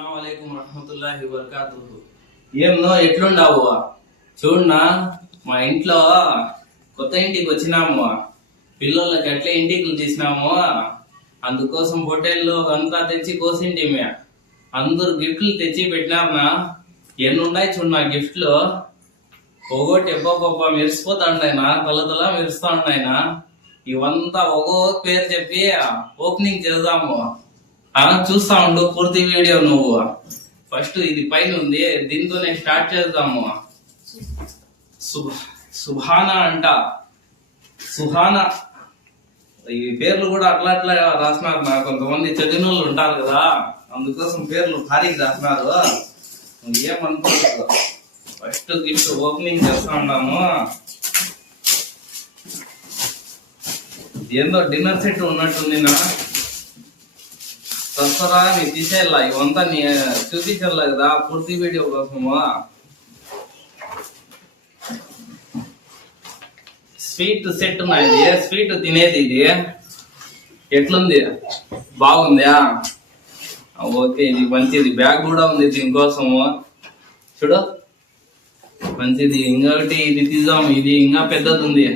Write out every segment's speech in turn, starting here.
అస్సలాముఅలైకుం రహమతుల్లాహి వబరకాతుహు. ఏందో ఎట్లుండావు? చూడనా, మా ఇంట్లో కొత్త ఇంటికి వచ్చినాము. పిల్లలకి ఎట్లా ఇంటికి తీసినాము, అందుకోసం హోటల్లో అంతా తెచ్చి కోసింటిమే. అందరు గిఫ్ట్లు తెచ్చి పెట్టినారనా. ఎన్నున్నాయి చూడనా గిఫ్ట్లు. ఒక్కోటి ఎబ్బొబ్బ మెరిసిపోతా ఉన్నాయినా, తల మెరుస్తా ఉన్నాయినా. ఇవంతా ఒక్కొక్క పేరు చెప్పి ఓపెనింగ్ చేద్దాము. చూస్తా ఉండు పూర్తి వీడియో. నువ్వు ఫస్ట్ ఇది పైన ఉంది, దీంతోనే స్టార్ట్ చేద్దాము. సుహానా అంట, సుహానా. ఈ పేర్లు కూడా అట్లా అట్లా రాసినారు. నా కొంతమంది చదివిన వాళ్ళు ఉంటారు కదా, అందుకోసం పేర్లు భారీగా రాసినారు. ఏమనుకోలేదు. ఫస్ట్ గిఫ్ట్ ఓపెనింగ్ చేస్తా ఉన్నాము. ఏందో డిన్నర్ సెట్ ఉన్నట్టుంది నా. తప్పరా నీ తీసేయాల, ఇవంతా నీ చూపించాల కదా పూర్తి వీడియో కోసము. స్వీట్ సెట్ ఉన్నది, స్వీట్ తినేది. ఇది ఎట్లుంది, బాగుందా? ఓకే, ఇది మంచిది. బ్యాగ్ కూడా ఉంది దీనికోసము. చూడు, మంచిది. ఇంకొకటి ఇది తీద్దాం, ఇది ఇంకా పెద్దది ఉంది.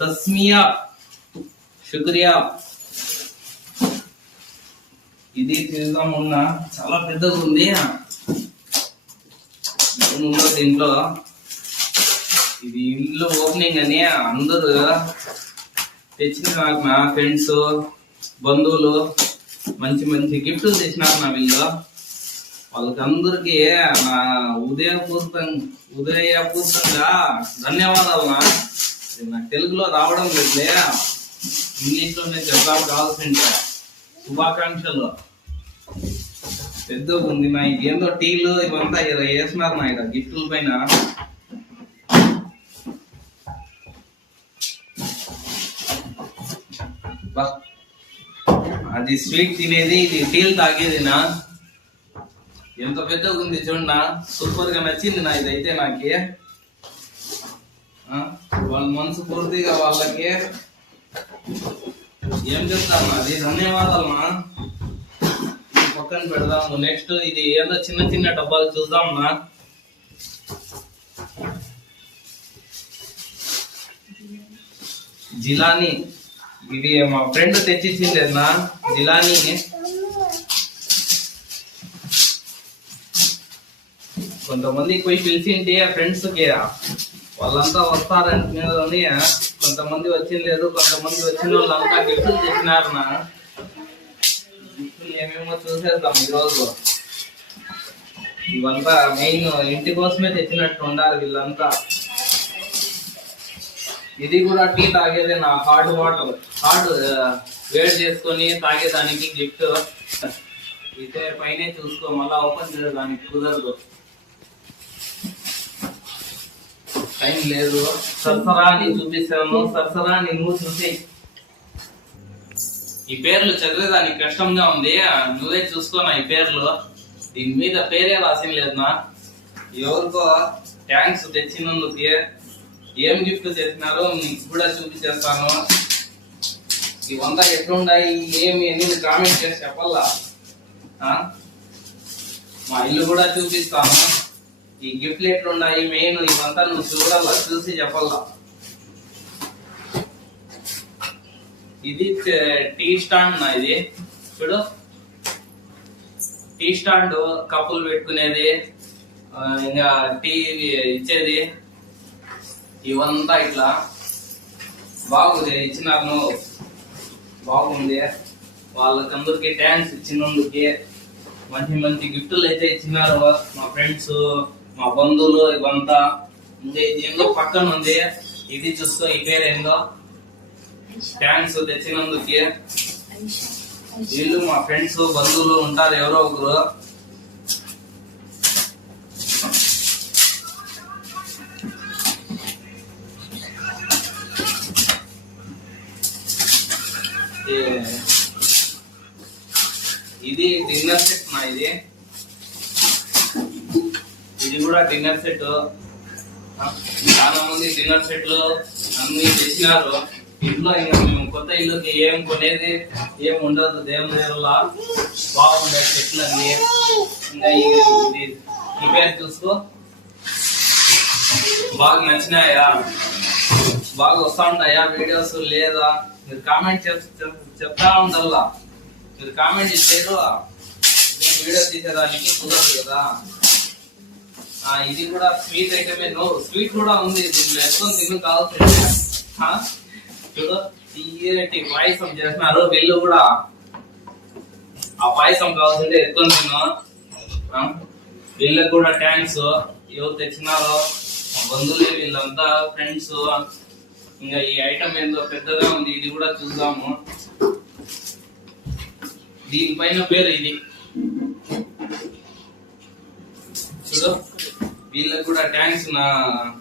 తస్మియా శుక్రియా. ఇది తీద్దాం. ఉన్నా చాలా పెద్దది ఉంది. దీంట్లో ఇది ఇల్లు ఓపెనింగ్ అని అందరూ తెచ్చినారు. నా ఫ్రెండ్స్, బంధువులు మంచి మంచి గిఫ్ట్లు తెచ్చినారు నా వీళ్ళు. వాళ్ళకి అందరికి నా ఉదయపూర్వకంగా ధన్యవాదాలు. నాకు తెలుగులో రావడం లేదు, ఇంగ్లీష్ లోనే చెప్తాం కావాల్సింటే. శుభాకాంక్షలు. పెద్దగా ఉంది నా. ఏందో టీలు ఇవంతా వేసినారు నా ఇక్కడ గిఫ్టుల పైన. అది స్వీట్ తినేది, ఇది టీలు తాగేది నా. ఎంత పెద్దగా ఉంది చూడనా, సూపర్ గా నచ్చింది నా. ఇదైతే నాకి వాళ్ళ మనసు పూర్తిగా వాళ్ళకి ఏం చెప్తాను, అది ధన్యవాదాలు మా. పక్కన పెడదాము. నెక్స్ట్ ఇది ఏదో చిన్న చిన్న డబ్బాలు చూద్దాం నా. జిలానీ, ఇది మా ఫ్రెండ్ తెచ్చిచ్చింది నా. జిలానీ కొంతమందికి పోయి పిలిచింటి ఫ్రెండ్స్ కి, వాళ్ళంతా వస్తారని కొంతమంది వచ్చింది లేదు. కొంతమంది వచ్చిన వాళ్ళంతా గిఫ్ట్లు తెచ్చినారు నా. గిఫ్ట్లు ఏమేమో చూసేద్దాం ఈరోజు. ఇవంతా మెయిన్ ఇంటి కోసమే తెచ్చినట్టు ఉండాలి వీళ్ళంతా. ఇది కూడా టీ తాగేదే నా. హాట్ వాటర్, హాట్ వేడి చేసుకొని తాగేదానికి గిఫ్ట్. అయితే పైన చూసుకో, మళ్ళా ఓపెన్ చేయడానికి కుదరదు, టైం లేదు. సరసరా అని చూపిస్తాను, సరసరా నువ్వు చూసి. ఈ పేర్లు చదివేదానికి కష్టంగా ఉంది, నువ్వే చూసుకోనా ఈ పేర్లు. దీని మీద పేరే రాసిన లేదు నా. ఎవరికో థ్యాంక్స్ తెచ్చినందుకు. ఏం గిఫ్ట్ తెచ్చినారో నీకు కూడా చూపించేస్తాను. ఇవంతా ఎట్లుండాయి ఏమి ఎన్ని కామెంట్ చేసి చెప్పాలా. మా ఇల్లు కూడా చూపిస్తాను. ఈ గిఫ్ట్లు ఎట్లున్నాయి మెయిన్ ఇవంతా నువ్వు చూడాలా, చూసి చెప్పాలా. ఇది టీ స్టాండ్ నా. ఇది చూడు, టీ స్టాండ్ కప్పులు పెట్టుకునేది, ఇంకా టీ ఇచ్చేది. ఇవంతా ఇట్లా బాగుంది, ఇచ్చినారు. బాగుంది. వాళ్ళకందరికి థ్యాంక్స్ ఇచ్చినందుకు. మంచి మంచి గిఫ్ట్లు అయితే ఇచ్చినారు మా ఫ్రెండ్స్, మా బంధువులు. ఇవంతా ఇంకా ఇది ఏందో పక్కన ఉంది, ఇది చూసుకో. ఈ పేరు ఏందో. థ్యాంక్స్ తెచ్చినందుకు. వీళ్ళు మా ఫ్రెండ్స్, బంధువులు ఉంటారు ఎవరో ఒకరు. ఇది డిన్నర్ సెట్ నా. ఇది కూడా డిన్నర్ సెట్. చాలా మంది డిన్నర్ సెట్లు అన్ని తెచ్చినారు. ఇంట్లో ఇంకా మేము కొత్త ఇల్లుకి ఏం కొనేది ఏం ఉండదు, దేవుని దేవుళ్ళ బాగుండే చెట్లన్నీ. ఇంకా ఈ పేరు చూసుకో, బాగా నచ్చినాయా, బాగా వస్తా ఉంటాయా వీడియోస్ లేదా? మీరు కామెంట్ చెప్తా ఉండాలా. మీరు కామెంట్ ఇచ్చారు నేను వీడియో తీసేదానికి కుదరదు కదా. ఇది కూడా స్వీట్ ఐటమే. స్వీట్ కూడా ఉంది దీంట్లో, ఎక్కువ తిను కావాల్సింది. చూడు తీయటి పాయసం చేస్తున్నారు వీళ్ళు కూడా. ఆ పాయసం కావాల్సింటే ఎక్కువ తిను. వీళ్ళకి కూడా థ్యాంక్స్. ఎవరు తెచ్చినారో మా బంధువులే వీళ్ళంతా, ఫ్రెండ్స్. ఇంకా ఈ ఐటమ్ ఏందో పెద్దగా ఉంది, ఇది కూడా చూద్దాము. దీనిపైన పేరు ఇది చూడు. వీళ్ళకి కూడా థ్యాంక్స్ నా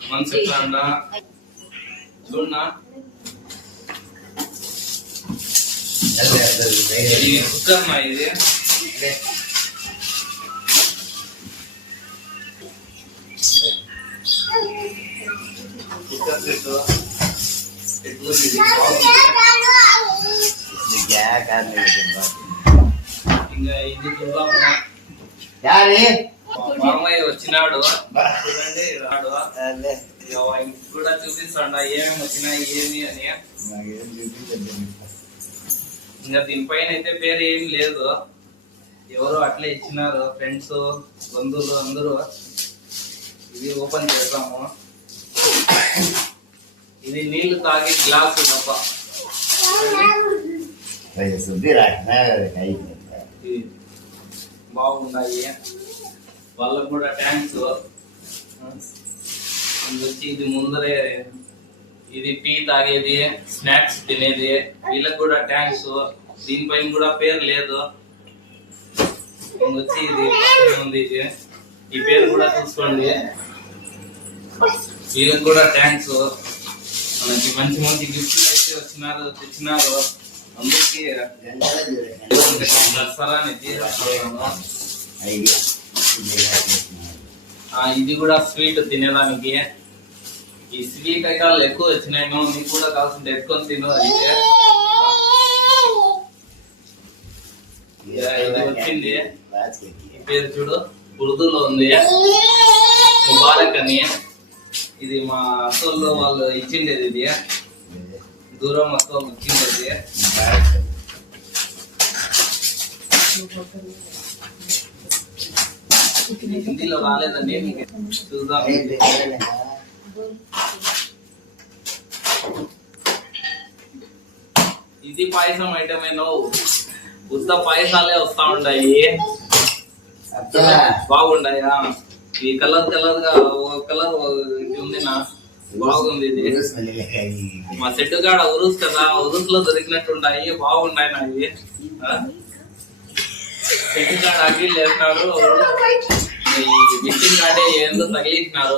మనసు చెప్తాండా. చూడనా ఇది కుక్కర్ నా, ఇది కుక్కర్ సెట్. ఇంకా ఇది చూద్దాము. మామయ్య వచ్చినాడు చూడండి, రాడు కూడా చూపిస్తాడా ఏమేమి వచ్చినాయి ఏమి అని. ఇంకా దీనిపైన అయితే పేరు ఏమి లేదు, ఎవరు అట్లే ఇచ్చినారు ఫ్రెండ్స్ బంధువులు అందరూ. ఇది ఓపెన్ చేద్దాము. ఇది నీళ్లు తాగి గ్లాసు డబ్బా. బాగున్నాయి, వాళ్ళకు కూడా థ్యాంక్స్. వచ్చి ఇది ముందరే ఇది టీ తాగేది, స్నాక్స్ తినేది, వీళ్ళకి కూడా థ్యాంక్స్. దీనిపైన కూడా పేరు లేదు. వచ్చి ఇది ఉంది, ఇది ఈ పేరు కూడా చూసుకోండి. వీళ్ళకి కూడా థ్యాంక్స్. మనకి మంచి మంచి గిఫ్ట్లు అయితే వచ్చినారు, తెచ్చినారు. అందరికి దసరాని ఇది కూడా స్వీట్ తినేదానికి. ఈ స్వీట్ ఐటాలు ఎక్కువ వచ్చినాయేమో, మీకు కూడా కావాల్సింటే ఎక్కువ తిను. అయితే ఇది వచ్చింది, పేరు చూడు ఉర్దూలో ఉంది, ముబారక్ అని. ఇది మా అత్తోళ్ళు వాళ్ళు ఇచ్చిండేది, ఇది దూరం మొత్తం ఇచ్చిండేది. హిందీలో రాలేదండి, చూద్దాం. ఇది పాయసం ఐటమేనో, ఉత్త పాయసాలే వస్తా ఉంటాయి. బాగుండాయా? ఈ కలర్ కలర్ గా కలర్ ఉంది నా, బాగుంది. ఇది మా చెట్టు కాడ ఉరుస్ కదా, ఉరుస్ లో దొరికినట్టుంటాయి, బాగున్నాయి నా. ఇవి చెట్టు కాడ అగ్గి లేసినారు, ఈ మిషన్ కాడే ఏందో తగిలించినారు.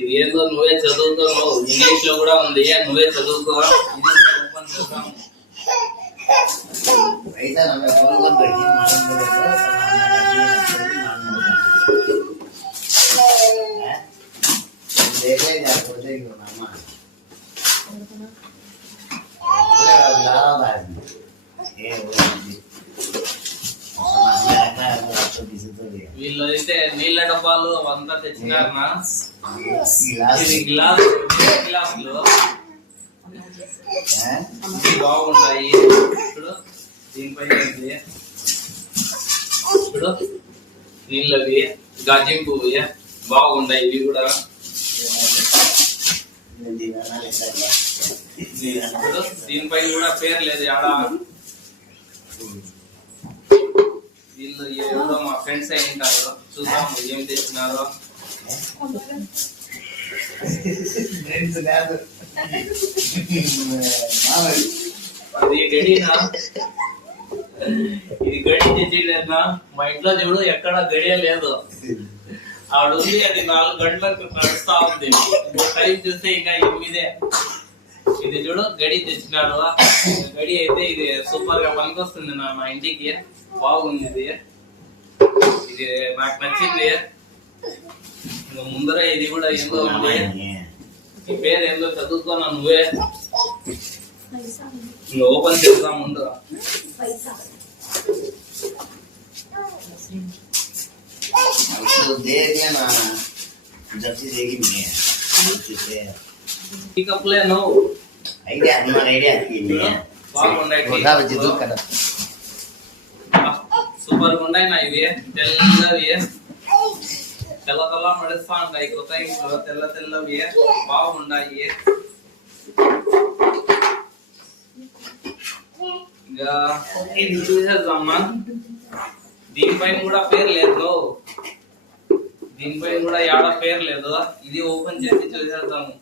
ఇది ఏందో నువ్వే చదువుతున్నావు, ఇంగ్లీష్ లో కూడా ఉంది, నువ్వే చదువుకో. ఓపెన్ చేద్దాం. వీళ్ళు అయితే నీళ్ళ డబ్బాలు అంతా తెచ్చినారనా. ఇది గ్లాసులు బాగుంటాయి. ఇప్పుడు దీనిపైన ఇప్పుడు నీళ్ళవి గాజింపు బాగుంటాయి. ఇవి కూడా దీనిపైన కూడా పేరు లేదు ఆడ. వీళ్ళు ఎవరో మా ఫ్రెండ్స్ అయి ఉంటారు, చూద్దాం ఏం తెచ్చినారో. ఇది గడినా, ఇది గడి తెచ్చినా. మా ఇంట్లో చూడు ఎక్కడ గడియ లేదు, ఆవిడ ఉంది. అది 4 గంటలకు నడుస్తా ఉంది. టైం చూస్తే ఇంకా 8. ఇది చూడు గడి తెచ్చినాడు. గడి అయితే ఇది సూపర్ గా పనికొస్తుంది మా ఇంటికి, బాగుంది. ఇది నాకు నచ్చింది. ముందర ఇది కూడా ఏందో ఉంది, ఈ పేరు ఏందో చదువుకోనా నువ్వే. ఇంకా ఓపెన్ చేద్దాం ముందు. ఈ కప్పులే నువ్వు సూపర్ ఉన్నాయి నా ఇవి తెల్లవి తెల్ల తెల్ల నడుస్తా ఉంటాయి కొత్త ఇంట్లో తెల్ల తెల్లవి బాగున్నాయి. ఇంకా ఇది చూసేద్దామా. దీనిపైన కూడా పేరు లేదు, దీనిపైన కూడా ఏడ పేరు లేదు. ఇది ఓపెన్ చేసి చూసేద్దాము.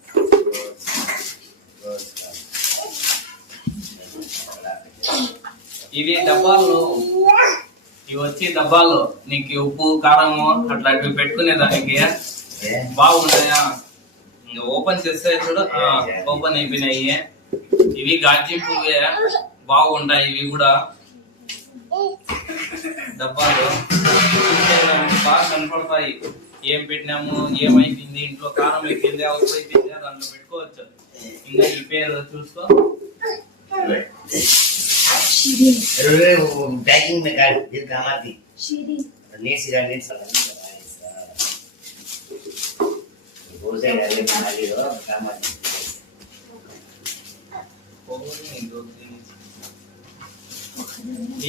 ఇవి డబ్బాలు, ఇవి వచ్చి డబ్బాలు నీకు ఉప్పు కారము అట్లాంటివి పెట్టుకునేదానికి బాగుంటాయా. ఇంకా ఓపెన్ చేస్తే చూడు ఓపెన్ అయిపోయినాయి. ఇవి గాజు పువ్వే బాగుంటాయి. ఇవి కూడా డబ్బాలు బాగా కనపడతాయి. ఏం పెట్టినాము, ఏమైపోయింది, ఇంట్లో కారం అయిపోయింది, అవసరం అయిపోయింది, దాంట్లో పెట్టుకోవచ్చు. ఇంకా ఈ పేరు చూసుకో. पैकिंग में काट फिर काम आती नेट से वो से डाले बना ली हो काम आती.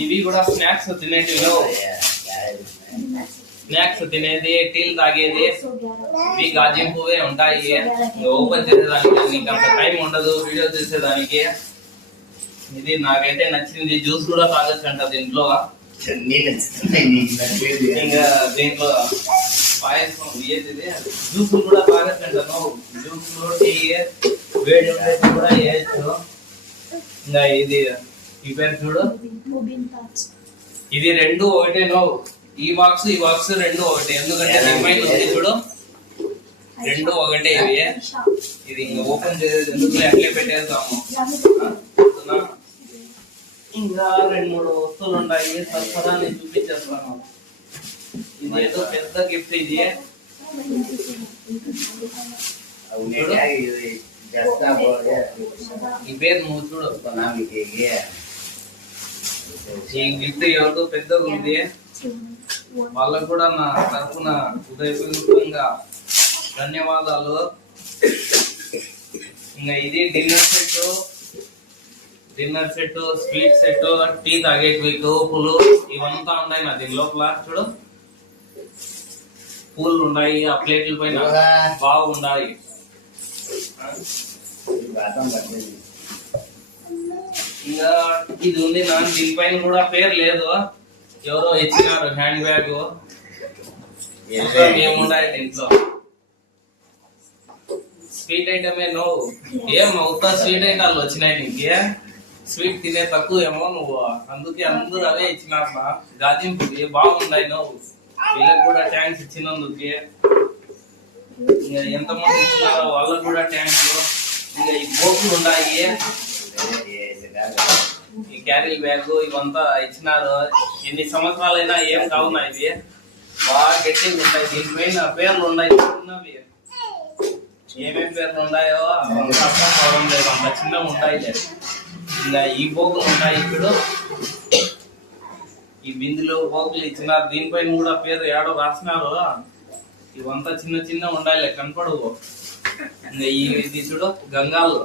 ఇవి కూడా స్నాక్స్ తినేటిలో, స్నాక్స్ తినేది, టీలు తాగేది ఇవి గాజింపువే ఉంటాయి. ఓపెన్ చేసేదానికి నీకు అంత టైం ఉండదు వీడియో చేసేదానికి. ఇది నాకైతే నచ్చింది. జ్యూస్ కూడా తాగొచ్చు అంట దీంట్లో. ఇంకా దీంట్లో పాయసం జ్యూస్ కూడా తాగొచ్చు అంట. జ్యూస్ టీ వేడి ఉండేది కూడా వేయచ్చు. ఇంకా ఇది ఈ పేరు చూడు, ఇది రెండు ఒకటే. ఈ బాక్స్ ఈ బాక్స్ రెండు ఒకటే, ఎందుకంటే దీనిపైన ఉంది చూడు రెండు ఒకటే. ఇవి ఇది ఇంకా ఓపెన్ చేసేది ఎందుకు అట్లే పెట్టేద్దాము. ఇంకా రెండు మూడు వస్తువులు ఉన్నాయి సరఫరా నేను చూపించేస్తాను. ఇది ఏదో పెద్ద గిఫ్ట్. ఇది ఈ పేరు నువ్వు చూడు. ఈ గిఫ్ట్ ఎవరితో పెద్దగా ఉంది, వాళ్ళకు కూడా నా తరఫున హృదయపూర్వకంగా ధన్యవాదాలు. ఇంకా ఇది dinner set, sweet set, tea తాగేటివి కప్పులు ఇవంతా ఉన్నాయి నా దీని లోపల. చూడు పూలు ఉన్నాయి ఆ ప్లేట్ల పైన బాగున్నాయి. ఇంకా ఇది ఉంది నా దీనిపైన కూడా పేరు లేదు, ఎవరో ఇచ్చినారు హ్యాండ్ బ్యాగ్. ఏముండాయి దీంట్లో స్వీట్ ఐటమే. నువ్వు ఏం అవుతా స్వీట్ ఐటాలు వచ్చినాయి నీకు. స్వీట్ తినే తక్కువ ఏమో నువ్వు, అందుకే అందరూ అవే ఇచ్చినారు. గాజింపు బాగున్నాయి. నువ్వు వీళ్ళకి కూడా థ్యాంక్స్ ఇచ్చినందుకు. ఇంకా ఎంతమంది ఇచ్చినారో వాళ్ళకు కూడా థ్యాంక్స్. ఇంకా ఈ బోకులు ఉన్నాయి, ఈ క్యారీ బ్యాగ్ ఇవంతా ఇచ్చినారు. ఎన్ని సంవత్సరాలైనా ఏం కావునా ఇవి బాగా గట్టిగా ఉంటాయి. దీనిపైన పేర్లు ఉన్నాయి చిన్నవి. ఏమేమి పేర్లు ఉన్నాయో అర్థం కావడం లేదు, అంత చిన్నగా ఉంటాయి. ఇంకా ఈ బోకులు ఉంటాయి. ఇప్పుడు ఈ బిందులో బోకులు ఇచ్చినారు, దీనిపైన కూడా పేరు ఏడో రాసినారు. ఇవంతా చిన్న చిన్న ఉండాలి కనపడవు. ఇంకా ఇది చూడు గంగాలు,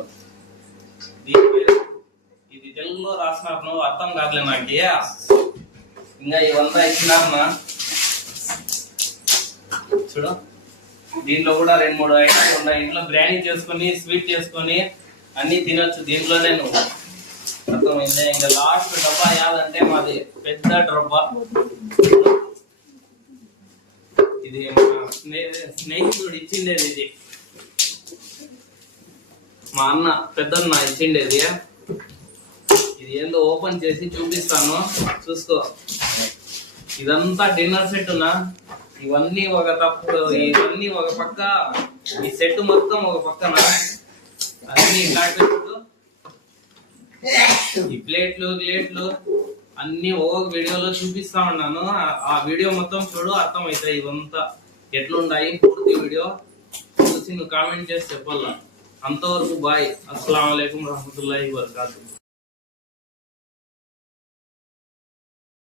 దీనిపైన ఇది తెలుగులో రాసినారు, నువ్వు అర్థం కాదులే నాకు. ఇంకా ఇవంతా ఇచ్చినారు చూడు. దీంట్లో కూడా రెండు మూడు ఐటమ్స్ ఉన్నాయి. ఇంట్లో బిర్యానీ చేసుకొని స్వీట్ చేసుకొని అన్ని తినొచ్చు దీంట్లోనే. నువ్వు అర్థమైందే. ఇంకా లాస్ట్ డబ్బా యాదంటే మాది పెద్ద డబ్బా. ఇది స్నేహితుడు ఇచ్చిండేది. ఇది మా అన్న పెద్దన్న ఇచ్చిండేది. ఇది ఏందో ఓపెన్ చేసి చూపిస్తాను చూసుకో. ఇదంతా డిన్నర్ సెట్ నా. ఇవన్నీ ఒక తప్పు, ఇవన్నీ ఒక పక్క, ఈ సెట్ మొత్తం ఒక పక్కన అన్ని ఇట్లాంటి ఈ ప్లేట్లు గ్లేట్లు అన్ని ఒక్కొక్క వీడియోలో చూపిస్తా ఉన్నాను. ఆ వీడియో మొత్తం చూడు, అర్థమవుతాయి ఇవంతా ఎట్లున్నాయి. పూర్తి వీడియో చూసి నువ్వు కామెంట్ చేసి చెప్పాలా. అంతవరకు బాయ్. అస్సలాము అలైకుం వరహమతుల్లాహి వబరకాతుహు.